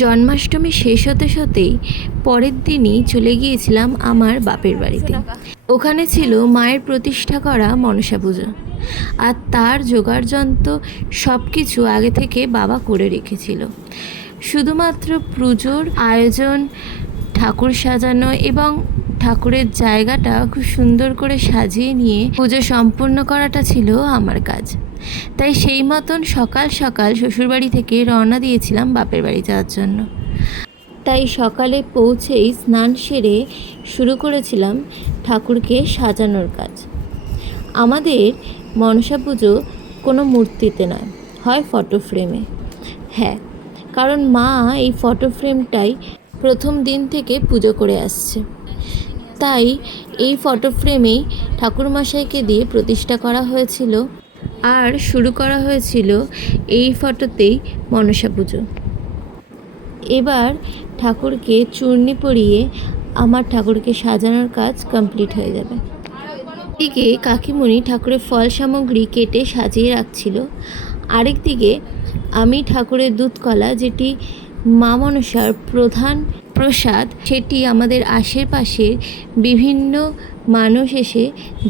জন্মাষ্টমী শেষ হতে হতেই পরের দিনই চলে গিয়েছিলাম আমার বাপের বাড়িতে। ওখানে ছিল মায়ের প্রতিষ্ঠা করা মনসা পুজো, আর তার জোগাড়যন্ত্র সব কিছু আগে থেকে বাবা করে রেখেছিল। শুধুমাত্র পুজোর আয়োজন, ঠাকুর সাজানো এবং ঠাকুরের জায়গাটা খুব সুন্দর করে সাজিয়ে নিয়ে পুজো সম্পূর্ণ করাটা ছিল আমার কাজ। তাই সেই মতন সকাল সকাল শ্বশুরবাড়ি থেকে রওনা দিয়েছিলাম বাপের বাড়ি যাওয়ার জন্য। তাই সকালে পৌঁছেই স্নান সেরে শুরু করেছিলাম ঠাকুরকে সাজানোর কাজ। আমাদের মনসা পুজো কোনো মূর্তিতে নয়, হয় ফটো ফ্রেমে। হ্যাঁ, কারণ মা এই ফটো ফ্রেমটাই প্রথম দিন থেকে পুজো করে আসছে। তাই এই ফটো ফ্রেমেই ঠাকুরমশাইকে দিয়ে প্রতিষ্ঠা করা হয়েছিল, আর শুরু করা হয়েছিল এই ফটোতেই মনসা পুজো। এবার ঠাকুরকে চূর্ণি পরিয়ে আমার ঠাকুরকে সাজানোর কাজ কমপ্লিট হয়ে যাবে। এদিকে কাকিমণি ঠাকুরের ফল সামগ্রী কেটে সাজিয়ে রাখছিল, আরেক দিকে আমি ঠাকুরের দুধকলা, যেটি মা মনসার প্রধান প্রসাদ, সেটি আমাদের আশেপাশের বিভিন্ন মানুষ এসে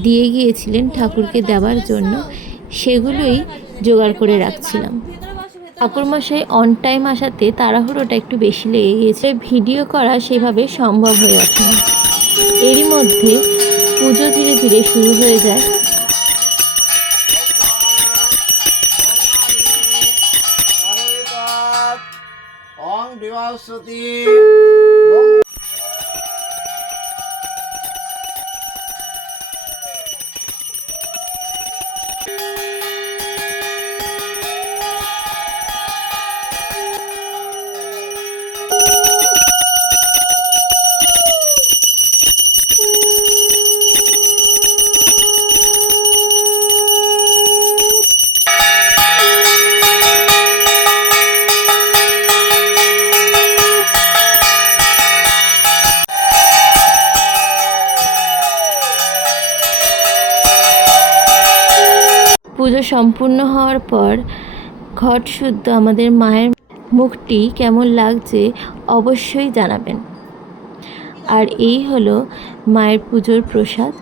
দিয়ে গিয়েছিলেন ঠাকুরকে দেওয়ার জন্য, সেগুলোই জোগাড় করে রাখছিলাম। ঠাকুরমশাই অন টাইম আসাতে তাড়াহুড়োটা একটু বেশি লেগে গিয়েছে, ভিডিও করা সেভাবে সম্ভব হয়ে ওঠে না। এরই মধ্যে পুজো ধীরে ধীরে শুরু হয়ে যায়। পুজো সম্পূর্ণ হওয়ার পর ঘট শুদ্ধ আমাদের মায়ের মুখটি কেমন লাগছে অবশ্যই জানাবেন। আর এই হলো মায়ের পুজোর প্রসাদ।